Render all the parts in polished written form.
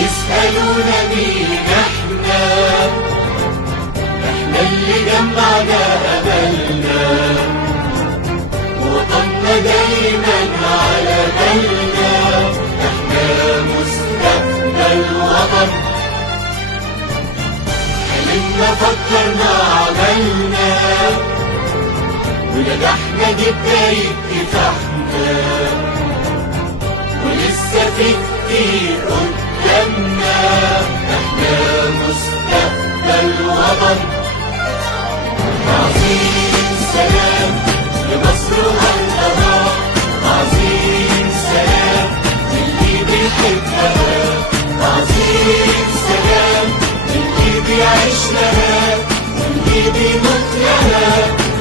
بيسألونا مين احنا اللي جمعنا أملنا، وطننا دايما على بالنا، احنا مستقبل وطن، حلمنا فكرنا عملنا، ونجحنا دي بداية كفاحنا، ولسه في كتير قدامنا، احنا مستقبل وطن. عظيم سلام لمصر وأرضها، عظيم سلام للي بيحبها، عظيم سلام للي بيعيش لها، واللي بيموت لها،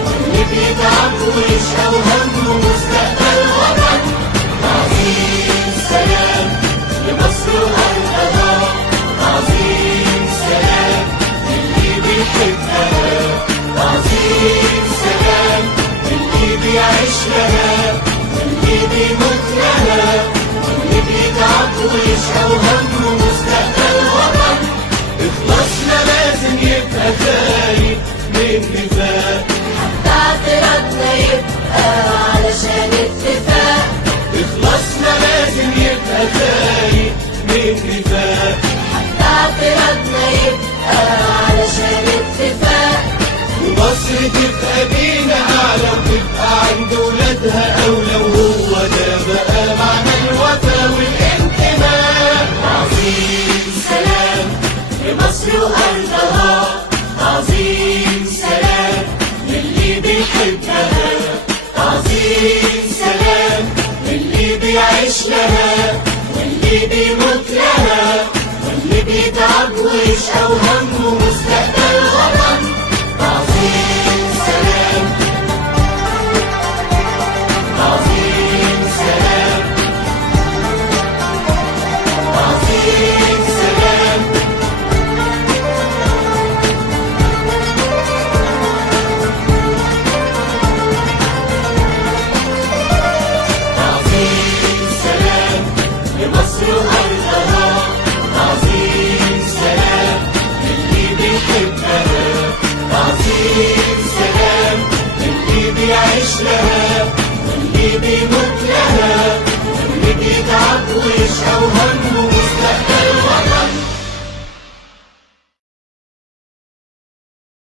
واللي بيتعب ويشقى وهمه مستقبل وطن. عظيم سلام لمصر وأرضها، عظيم سلام للي بيحبها، عظيم سلام للي بيعيش لها، واللي بيموت لها، واللي بيتعب ويشقى وهمه مستقبل وطن. إخلاصنا لازم يبقى خالي من نفاق، حتى اعتراضنا يبقى علشان اتفاق. إخلاصنا لازم يبقى خالي من نفاق، حتى اعتراضنا يبقى علشان اتفاق. ومصر تبقى بينا أعلى، وتبقى عند ولادها أولى، وهو ده بقى معنى الوفا والانتماء. عظيم سلام لمصر وأرضها، عظيم سلام للي بيحبها، عظيم سلام للي بيعيش لها، واللي بيموت لها، واللي بيتعب ويشقى وهمه مستقبل